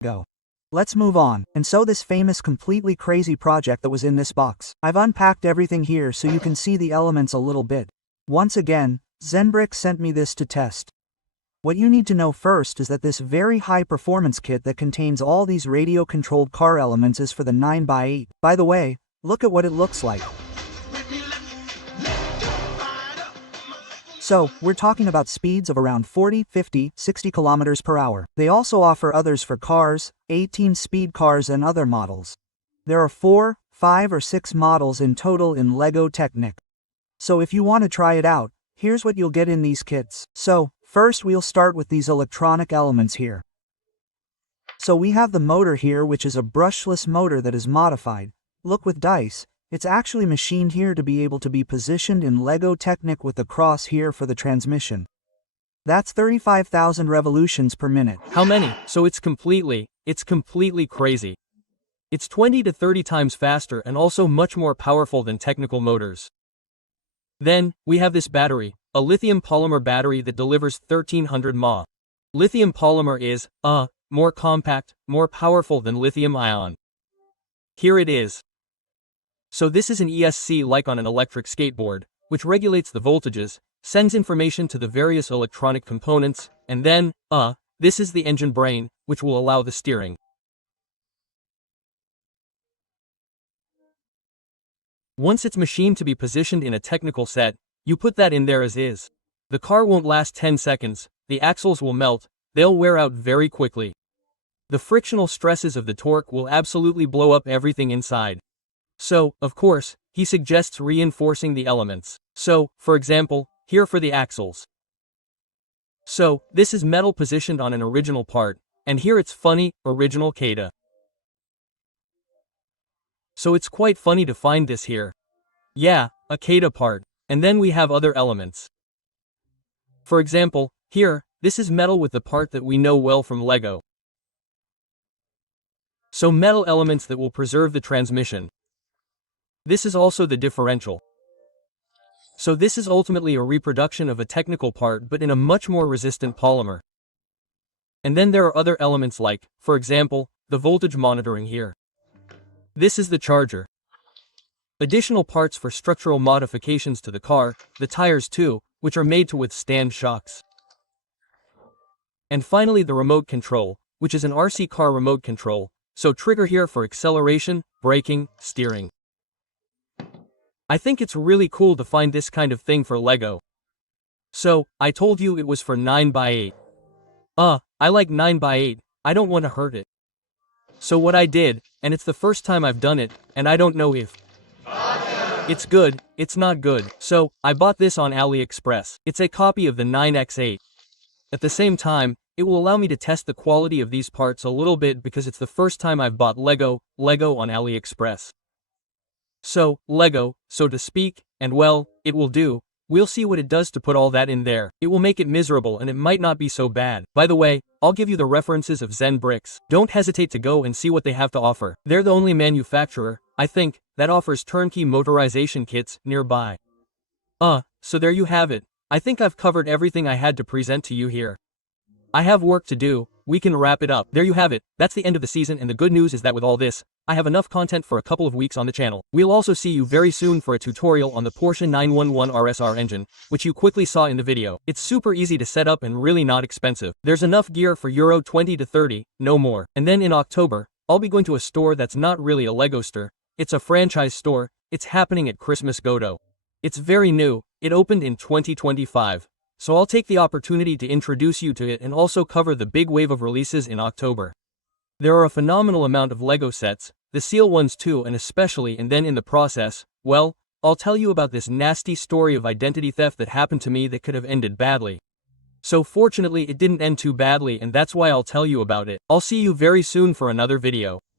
Go. Let's move on, and so this famous completely crazy project that was in this box. I've unpacked everything here so you can see the elements a little bit. Once again, ZENE sent me this to test. What you need to know first is that this very high-performance kit that contains all these radio-controlled car elements is for the 9x8. By the way, look at what it looks like. So, we're talking about speeds of around 40, 50, 60 kilometers per hour. They also offer others for cars, 18-speed cars and other models. There are 4, 5 or 6 models in total in LEGO Technic. So if you want to try it out, here's what you'll get in these kits. So, first we'll start with these electronic elements here. So we have the motor here, which is a brushless motor that is modified. Look, with dice, it's actually machined here to be able to be positioned in LEGO Technic with the cross here for the transmission. That's 35,000 revolutions per minute. How many? So it's completely crazy. It's 20 to 30 times faster and also much more powerful than technical motors. Then, we have this battery, a lithium polymer battery that delivers 1300 mAh. Lithium polymer is, more compact, more powerful than lithium ion. Here it is. So this is an ESC like on an electric skateboard, which regulates the voltages, sends information to the various electronic components, and then, this is the engine brain, which will allow the steering. Once it's machined to be positioned in a technical set, you put that in there as is. The car won't last 10 seconds, the axles will melt, they'll wear out very quickly. The frictional stresses of the torque will absolutely blow up everything inside. So, of course, he suggests reinforcing the elements. So, for example, here for the axles. So, this is metal positioned on an original part, and here it's funny, original CATA. So it's quite funny to find this here. Yeah, a CATA part. And then we have other elements. For example, here, this is metal with the part that we know well from LEGO. So metal elements that will preserve the transmission. This is also the differential. So this is ultimately a reproduction of a technical part but in a much more resistant polymer. And then there are other elements like, for example, the voltage monitoring here. This is the charger. Additional parts for structural modifications to the car, the tires too, which are made to withstand shocks. And finally the remote control, which is an RC car remote control, so trigger here for acceleration, braking, steering. I think it's really cool to find this kind of thing for LEGO. So, I told you it was for 9x8. I like 9x8, I don't want to hurt it. So what I did, and it's the first time I've done it, and I don't know if it's good, it's not good, so I bought this on AliExpress. It's a copy of the 9x8. At the same time, it will allow me to test the quality of these parts a little bit because it's the first time I've bought LEGO on AliExpress. So, LEGO, so to speak, and well, it will do. We'll see what it does to put all that in there. It will make it miserable and it might not be so bad. By the way, I'll give you the references of ZENE Bricks. Don't hesitate to go and see what they have to offer. They're the only manufacturer, I think, that offers turnkey motorization kits nearby. So there you have it. I think I've covered everything I had to present to you here. I have work to do, we can wrap it up. There you have it, that's the end of the season, and the good news is that with all this, I have enough content for a couple of weeks on the channel. We'll also see you very soon for a tutorial on the Porsche 911 RSR engine, which you quickly saw in the video. It's super easy to set up and really not expensive. There's enough gear for Euro 20 to 30, no more. And then in October, I'll be going to a store that's not really a LEGO store, it's a franchise store, it's happening at Christmas Godot. It's very new, it opened in 2025. So I'll take the opportunity to introduce you to it and also cover the big wave of releases in October. There are a phenomenal amount of LEGO sets, the seal ones too, and especially, and then in the process, well, I'll tell you about this nasty story of identity theft that happened to me that could have ended badly. So fortunately it didn't end too badly, and that's why I'll tell you about it. I'll see you very soon for another video.